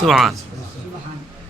سبحان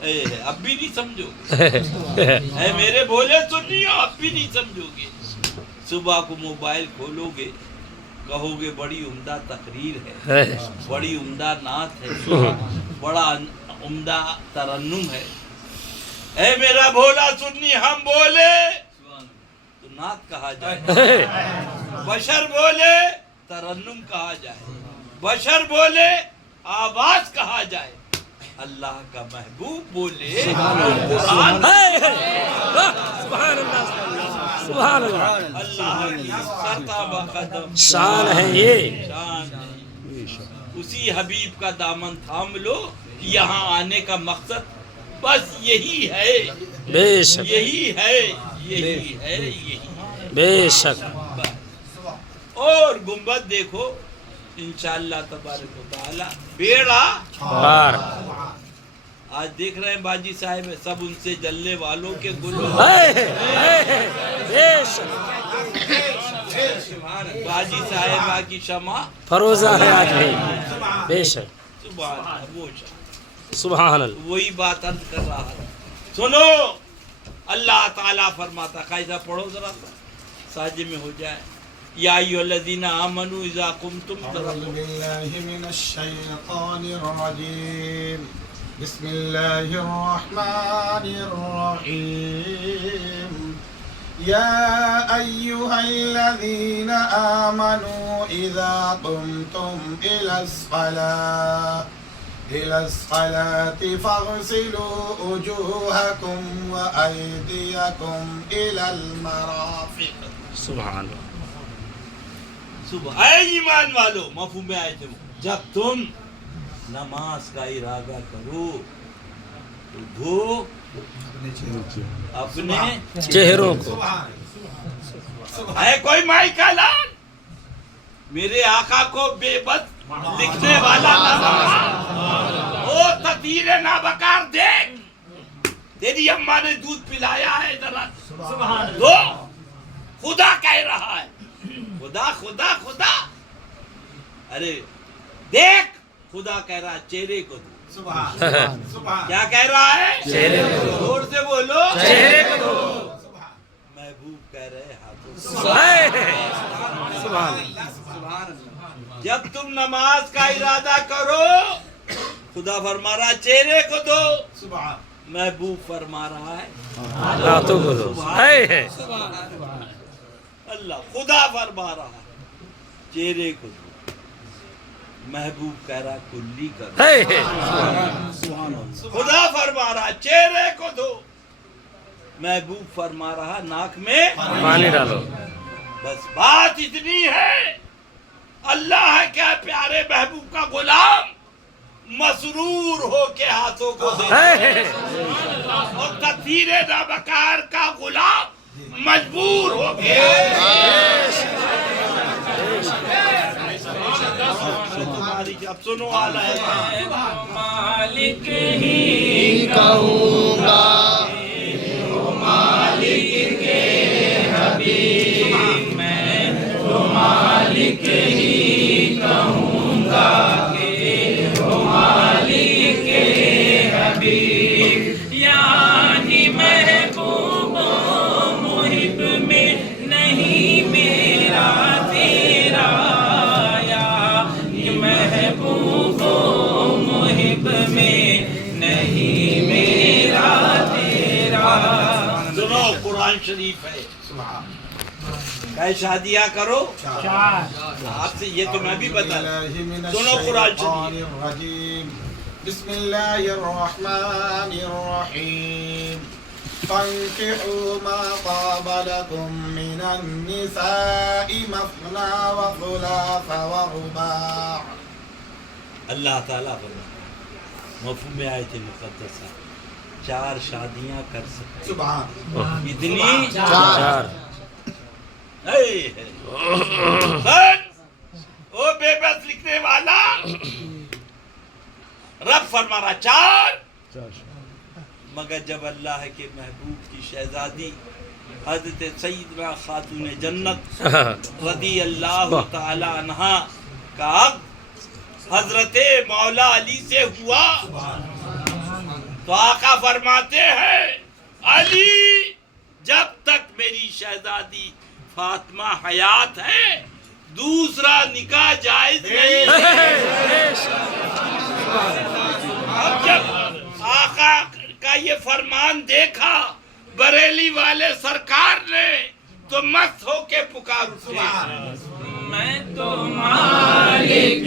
اب بھی نہیں سمجھو اے میرے بھولے سنیو، اب بھی نہیں سمجھو گے. صبح کو موبائل کھولو گے، کہو گے بڑی عمدہ تقریر ہے، بڑی عمدہ نعت ہے، بڑا عمدہ ترنم ہے. اے میرا بھولا سنی، ہم بولے تو نعت کہا جائے، بشر بولے ترنم کہا جائے، بشر بولے آواز کہا جائے. اللہ کا محبوب بولے قرآن. سبحان اللہ، سبحان اللہ، اللہ کی سرتابہ قدم شان ہے یہ. شان ہے. اسی حبیب کا دامن تھام لو. یہاں آنے کا مقصد بس یہی ہے، بے شک، یہی ہے، یہی ہے، یہی ہے. بے شک. اور گنبد دیکھو انشاءاللہ تبارک و تعالی بیڑا پار. آج دیکھ رہے ہیں باجی صاحب سب ان سے جلنے والوں کے گل. بے شک، باجی صاحبہ کی شمع فروزہ ہے آج بھی. بے شک، سبحان اللہ، وہ شمع. سبحان اللہ. وہی بات عرض کر رہا ہے. سنو اللہ تعالیٰ فرماتا، قاعدہ پڑھو ذرا ساجے میں ہو جائے. یا ایھا الذین آمنوا اذا قمتم أعوذ بالله من الشيطان الرجيم. بسم الله الرحمن الرحيم. يا أيها الذين آمنوا إذا قمتم إلى الصلاة فاغسلوا وجوهكم وأيديكم إلى المرافق. سبحان اللہ. صبح اے ایمان والو، مفہوم میں آئے تھے، جب تم نماز کا ارادہ کرو تو دھو اپنے چہروں کو. ہے کوئی مائی کا لال میرے آقا کو بے بد لکھنے والا نہ او تطہیر نابکار دیکھ، تیری اماں نے دودھ پلایا ہے، ذرا دو. خدا کہہ رہا ہے، خدا خدا خدا. ارے دیکھ، خدا کہہ رہا ہے چہرے کو دو. کیا کہہ رہا ہے؟ چہرے کو دو. زور سے بولو، چہرے کو دو. محبوب کہہ رہے ہاتھوں. سبحان اللہ. جب تم نماز کا ارادہ کرو، خدا فرما رہا ہے چہرے کو دو، محبوب فرما رہا ہے ہاتھوں کو دو. اللہ خدا فرما رہا ہے چہرے کو دو، محبوب کہہ رہا کلی کرو. خدا فرما رہا چہرے کو دو، محبوب فرما رہا ناک میں پانی ڈالو. بس بات اتنی ہے، اللہ ہے کیا پیارے محبوب کا غلام مسرور ہو کے ہاتھوں کو دے، اور تطہیر نابکار کا غلام مجبور ہو کے. اب سنو والا ہے، مالک ہی کہوں گا، مالک کے حبیب، میں تو مالک ہی کہوں گا کہ وہ مالک کے حبیب. یعنی محبوب و محب میں نہیں میرا تیرا، یا محبوب و محب میں نہیں میرا تیرا. سنو قرآن شریف ہے، کہ شادیاں کرو آپ سے، یہ تو میں بھی بتا سنو قرآن شریف. بسم اللہ الرحمن الرحیم. فانكحوا ما طاب لكم من النساء مثنى وثلاث ورباع. اللہ تعالیٰ مفہوم میں آئے تھے مقدسہ، 4 شادیاں کر سکتے. سبحان اتنی چار. او بے بس لکھنے والا، رب فرما رہا 4، مگر جب اللہ کے محبوب کی شہزادی حضرت سیدنا خاتون جنت رضی اللہ تعالی عنہا کا عقد حضرت مولا علی سے ہوا تو آقا فرماتے ہیں علی جب تک میری شہزادی فاطمہ حیات ہے دوسرا نکاح جائز نہیں ہے۔ اب جب آقا کا یہ فرمان دیکھا بریلی والے سرکار نے تو مست ہو کے پکار اٹھے، میں تو مالک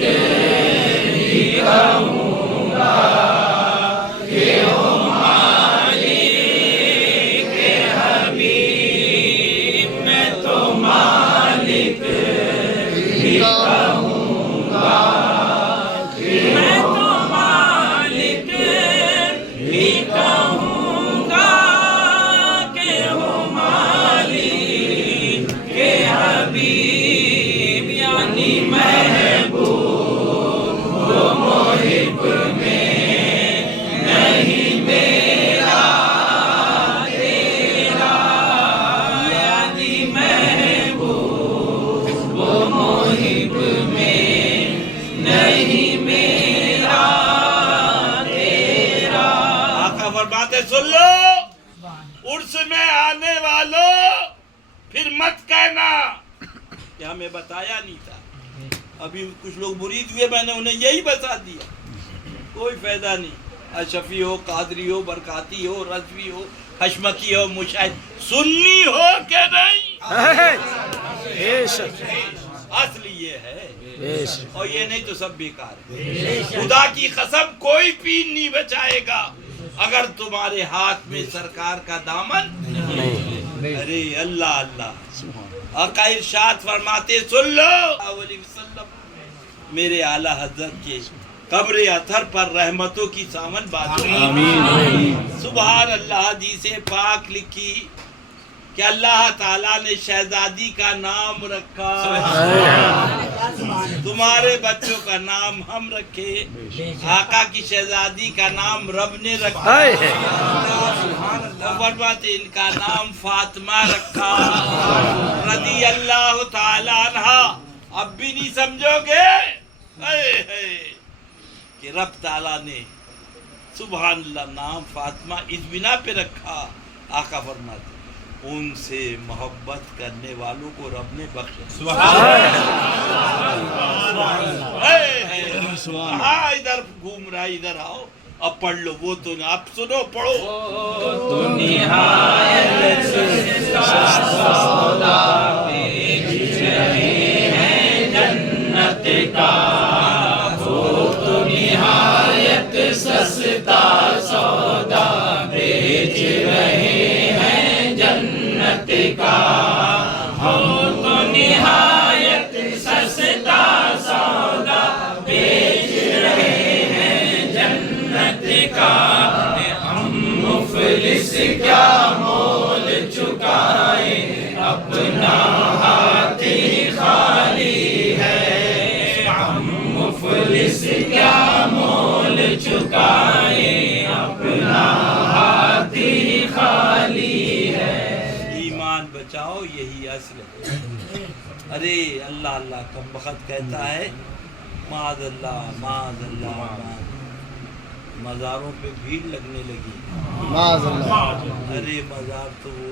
ہی کہوں گا کہ ہو مالک حبیب، میں تو مالک ہی کہوں گا، میں تو مالک ہی کہوں گا کہ ہو مالک حبیب، یعنی محبوب و محب میں نہیں میرا تیرا، یعنی محبوب و محب میں نہیں میرا تیرا۔ آقا فرماتے سن لو عرس میں آنے والوں پھر مت کہنا کہ ہمیں بتایا نہیں تھا۔ ابھی کچھ لوگ مرید ہوئے میں نے انہیں یہی بتا دیا، کوئی فائدہ نہیں۔ اشفی ہو، قادری ہو، برکاتی ہو، رضوی ہو، حشمتی ہو، مشاہد، سنی ہو کہ نہیں، اصل یہ ہے، اور یہ نہیں تو سب بیکار ہے۔ خدا کی قسم کوئی پین نہیں بچائے گا اگر تمہارے ہاتھ میں سرکار کا دامن ارے اللہ اللہ۔ آقا ارشاد فرماتے سن لو علیہ وسلم میرے اعلیٰ حضرت کے قبر اطہر پر رحمتوں کی سامن بات سبحان اللہ۔ حدیث پاک لکھی کہ اللہ تعالیٰ نے شہزادی کا نام رکھا، تمہارے بچوں کا نام ہم رکھے، آقا کی شہزادی کا نام رب نے رکھا، فرماتے ان کا نام فاطمہ رکھا رضی اللہ تعالیٰ عنہ۔ اب بھی نہیں سمجھو گے کہ رب تعالیٰ نے سبحان اللہ نام فاطمہ اس بنا پہ رکھا۔ آقا فرماتے ان سے محبت کرنے والوں کو رب نے بخشا۔ ہاں ادھر گھوم رہا ہے، ادھر آؤ اب پڑھ لو، وہ تو اب سنو پڑھو۔ تو نہایت سستا سودا بیچ رہے ہیں جنت کا، وہ تو نہایت سستا سودا بیچ رہے ہیں جنت کا، وہ تو نہایت سستا سودا بیچ رہے ہیں جنت کا، ہم مفلس کیا مول چکائیں اپنا ہاتھ ہی خالی ہے، ہم مفلس کیا مول چکائیں اپنا ہاتھ ہی خالی ہے۔ ایمان بچاؤ یہی اصل ہے۔ ارے اللہ اللہ کم وقت کہتا ہے معاذ اللہ معاذ اللہ معاذ، مزاروں پہ بھیڑ لگنے لگی، ارے مزار تو وہ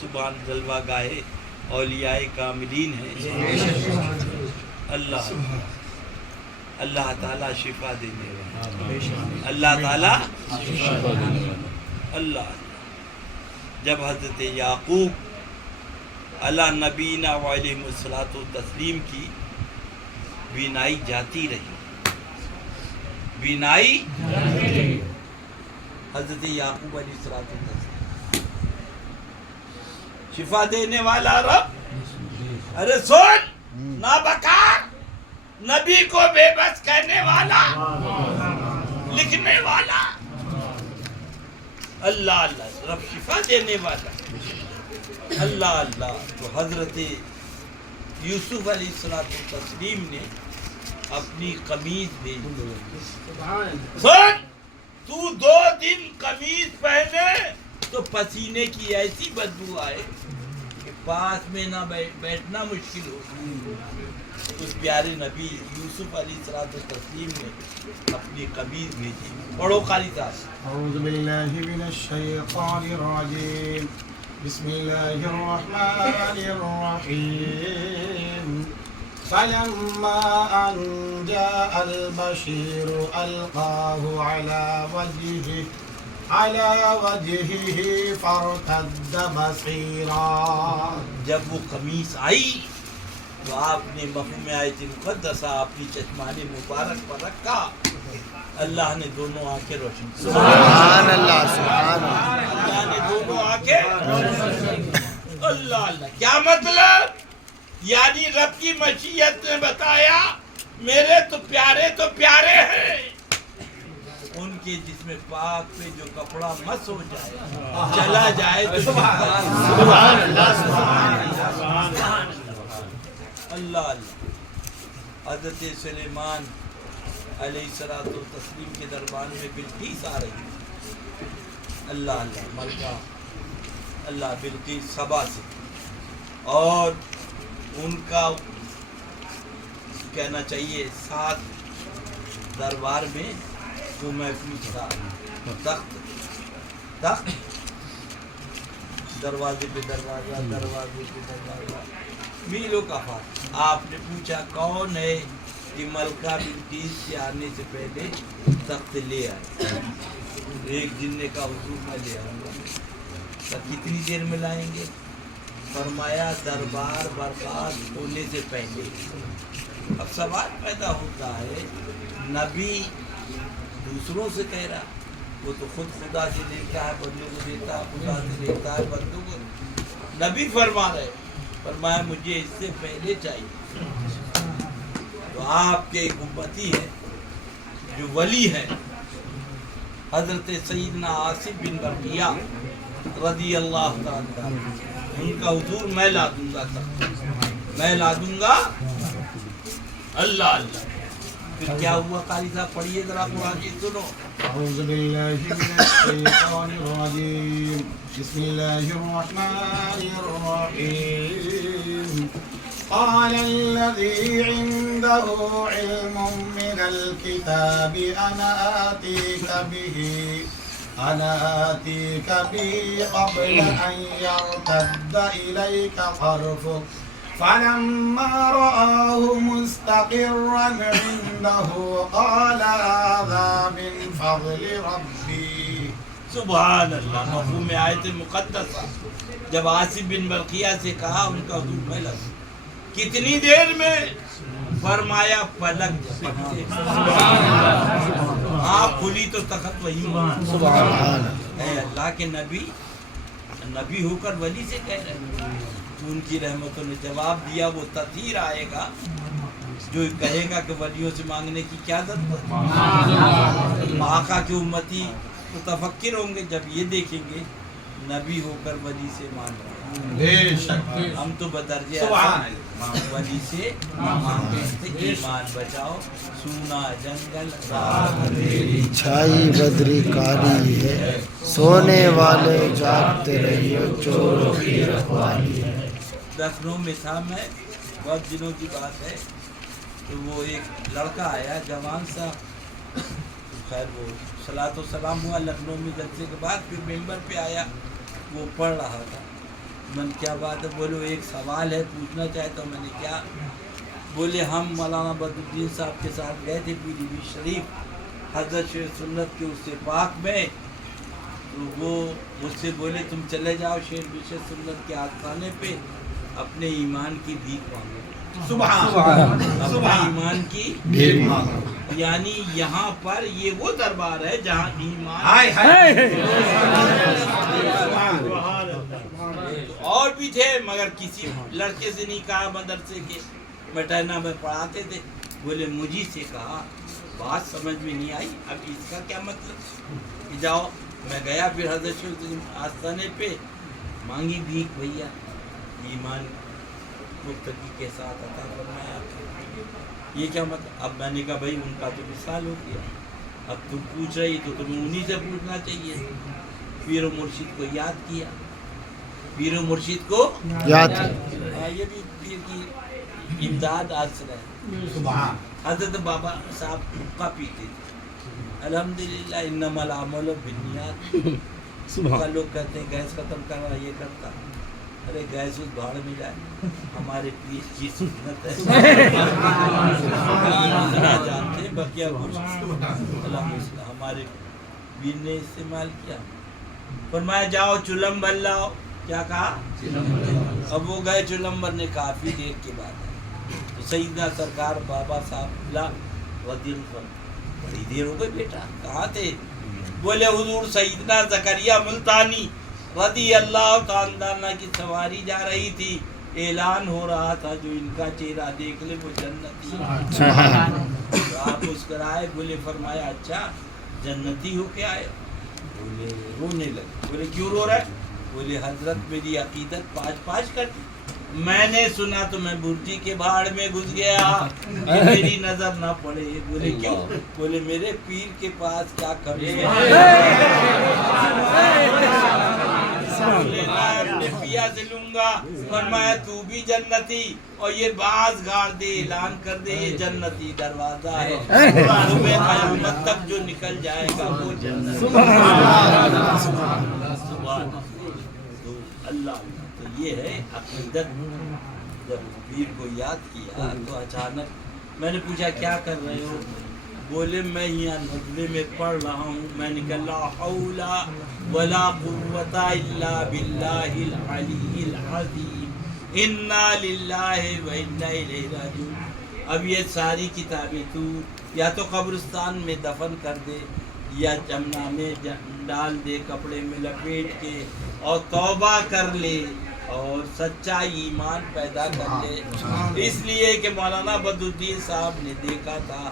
سبحان جلوہ گاہے اولیاء کاملین ہیں۔ اللہ اللہ تعالیٰ شفا دینے والا، اللہ تعالیٰ اللہ۔ جب حضرت یعقوب علی نبینا علیہ الصلوۃ والتسلیم کی بینائی جاتی رہی، بینائی حضرت یعقوب علیہ الصلوۃ والتسلیم، شفا دینے والا رب، ارے سن نابکار، نبی کو بے بس کہنے والا، لکھنے والا، اللہ اللہ، رب شفا دینے والا، اللہ اللہ۔ تو حضرت یوسف علیہ الصلوۃ والتسلیم نے اپنی قمیض بھیجی، سن تو 2 دن قمیض پہنے تو پسینے کی ایسی بدبو آئے کہ پاس میں نہ بیٹھنا مشکل ہو. اس پیارے نبی یوسف علیہ السلام نے اپنی قمیض بھیجی. پڑھو قاری صاحب. أعوذ بالله من الشيطان الرجيم بسم الله الرحمن الرحيم فلما أن جاء البشير ألقاه على وجهه فارتد بصيرا. جب وہ قمیص آئی تو آپ نے مفہوم آیت مقدسہ اپنی چشمانے مبارک پر رکھا. اللہ نے دونوں آنکھیں روشن کی. سبحان اللہ سبحان اللہ. اللہ نے دونوں آنکھیں. اللہ اللہ کیا مطلب؟ یعنی رب کی مشیت نے بتایا میرے تو پیارے ہیں ان کے جسم پاک پہ جو کپڑا مس ہو جائے چلا جائے تو سبحان اللہ سبحان اللہ. حضرت سلیمان علیہ السلام کے دربار میں بلقیس آ رہی. اللہ ملکہ اللہ بلقیس سبا سے, اور ان کا کہنا چاہیے ساتھ دربار میں وہ محفوظ تھا. تخت دروازے پہ دروازہ میلوں کا فرق. آپ نے پوچھا کون ہے کہ ملکہ بلقیس کے آنے سے پہلے تخت لے آئے. ایک جن نے کہا حضور میں لے آؤں گا. کتنی دیر میں لائیں گے؟ فرمایا دربار برباد ہونے سے پہلے. اب سوال پیدا ہوتا ہے نبی دوسروں سے کہہ رہا, وہ تو خود خدا سے لیتا ہے بندوں کو دیتا ہے, خدا سے لیتا ہے بندوں کو. نبی فرما رہے, فرمایا مجھے اس سے پہلے چاہیے. تو آپ کے ایک امتی ہے جو ولی ہے حضرت سیدنا عاصم بن برقیہ رضی اللہ تعالیٰ, ان کا حضور میں لا دوں گا اللہ. پھر کیا ہوا قاری صاحب پڑھیے ذرا قرآن کی سنو. أعوذ بالله من الشيطان الرجيم بسم الله الرحمن الرحيم قال الذي عنده علم من الكتاب أنا آتيك به قبل أن يرتد إليك طرفك فلما رآه مستقرا عنده قال هذا من فضل ربي. سبحان اللہ. مفہوم آیت مقدسہ جب عاصم بن برقیہ سے کہا ان کا حضور میں لگ کتنی دیر میں؟ فرمایا پلک جھپکتے. آپ کھلی تو تخت وہی ہوا. اے اللہ کے نبی ہو کر ولی سے کہہ رہے ہیں. ان کی رحمتوں نے جواب دیا وہ تطہیر آئے گا جو کہے گا کہ ولیوں سے مانگنے کی کیا ضرورت ہے. آقا کے امتی متفکر ہوں گے جب یہ دیکھیں گے نبی ہو کر ولی سے مانگ رہے ہیں. ہم تو بدرجہ ولی سے مانگتے ہیں ایمان بچاؤ سونا جنگل چھائی بدری کاری ہے سونے والے جاگتے رہیے چوروں کی رکھوالی ہے. لکھنؤ میں تھا میں, بہت دنوں کی بات ہے. تو وہ ایک لڑکا آیا جوان سا, خیر وہ صلاۃ و سلام ہوا لکھنؤ میں جلسے کے بعد, پھر ممبر پہ آیا, وہ پڑھ رہا تھا. من کیا بات ہے؟ بولو ایک سوال ہے پوچھنا چاہتا ہوں. میں نے کیا؟ بولے ہم مولانا بدرالدین صاحب کے ساتھ گئے تھے پی ڈی بی شریف حضرت شیر سنت کے اس سے پاک میں. تو وہ مجھ سے بولے تم چلے جاؤ شیر سنت کے آستانے پہ اپنے ایمان کی بھیک مانگو. اپنے ایمان کی بھیک مانگو. یعنی یہاں پر یہ وہ دربار ہے جہاں ایمان اور بھی تھے مگر کسی لڑکے سے نہیں کہا مدرسے کے مٹرنا میں پڑھاتے تھے. بولے مجھے سے کہا بات سمجھ میں نہیں آئی, اب اس کا کیا مطلب؟ جاؤ. میں گیا پھر حضرت آستانے پہ مانگی بھیک بھیا ایمان متقی کے ساتھ عطا فرمایا. یہ کیا مطلب؟ اب میں نے کہا بھائی ان کا تو مثال ہو گیا, اب تم پوچھ رہی تو تمہیں انہی سے پوچھنا چاہیے. پیر و مرشد کو یاد کیا, پیر و مرشد کو یاد ہے. یہ بھی پیر کی امداد آسر ہے. سبحان حضرت بابا صاحب حقہ پیتے تھے. الحمدللہ انما الاعمال بالنیات. کا لوگ کہتے ہیں گیس ختم کرا یہ کرتا. ارے گیس اس بھاڑ میں جائے, ہمارے پیر کی سنت ہے. جانتے ہیں بقیہ کچھ الحمدللہ ہمارے پیر نے استعمال کیا. فرمایا جاؤ چلم بھر لاؤ. کیا کہا؟ اب وہ گئے چلم بھرنے. کافی دیر کے بعد تو سیدنا سرکار بابا صاحب لا رضی اللہ عنہ, بڑی دیر ہو گئی بیٹا, کہاں تھے؟ بولے حضور سیدنا زکریا ملتانی رضی اللہ تعالیٰ عنہ کی سواری جا رہی تھی, اعلان ہو رہا تھا جو ان کا چہرہ دیکھ لے وہ جنتی ہے. آپ مسکرائے. بولے فرمایا اچھا جنتی ہو کے آئے؟ بولے رونے لگے. بولے کیوں رو رہے؟ بولے حضرت میری عقیدت پاش پاش کرتی. میں نے سنا تو میں برجی کے بھاڑ میں گھس گیا کہ میری نظر نہ پڑے. بولے کیوں؟ بولے میرے پیر کے پاس کیا کمی ہے. بولے میں اپنے پیا سے لوں گا. فرمایا تو بھی جنتی, اور یہ باز گاڑ دے, اعلان کر دے یہ جنتی دروازہ ہے, صبح قیامت تک جو نکل جائے گا وہ جنت. سبحان اللہ. تو یہ ہے عقیدت. جب پیر کو یاد کیا تو اچانک میں نے پوچھا کیا کر رہے ہو؟ بولے میں یہاں نزلے میں پڑھ رہا ہوں. میں نے کہا لا حول ولا قوت الا باللہ العلی العظیم انا للہ و انا الیہ راجعون. اب یہ ساری کتابیں تو یا تو قبرستان میں دفن کر دے یا جمنا میں ڈال دے, کپڑے میں لپیٹ کے, اور توبہ کر لے اور سچا ایمان پیدا کر لے. اس لیے کہ مولانا بدرالدین صاحب نے دیکھا تھا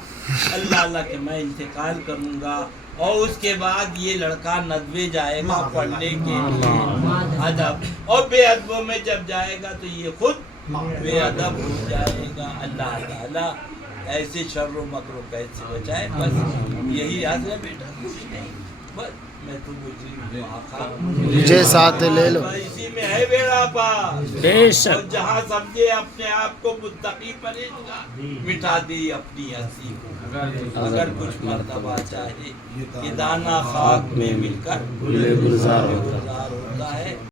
اللہ اللہ کہ میں انتقال کروں گا اور اس کے بعد یہ لڑکا ندوے جائے گا پڑھنے کے لیے ادب, اور بے ادبوں میں جب جائے گا تو یہ خود بے ادب ہو جائے گا. اللہ تعالیٰ ایسے شر و مکر و قید سے بچائے. بس یہی یاد ہے بیٹا, کچھ نہیں. بس میں تو مجھے ساتھ لے لو. اسی میں ہے بیڑا پار. اور جہاں سمجھے اپنے آپ کو متقی پرہیزگار, مٹا دی اپنی ہنسی کو. اگر کچھ مرتبہ چاہے کہ دانہ خاک میں مل کر گلزار ہوتا ہے.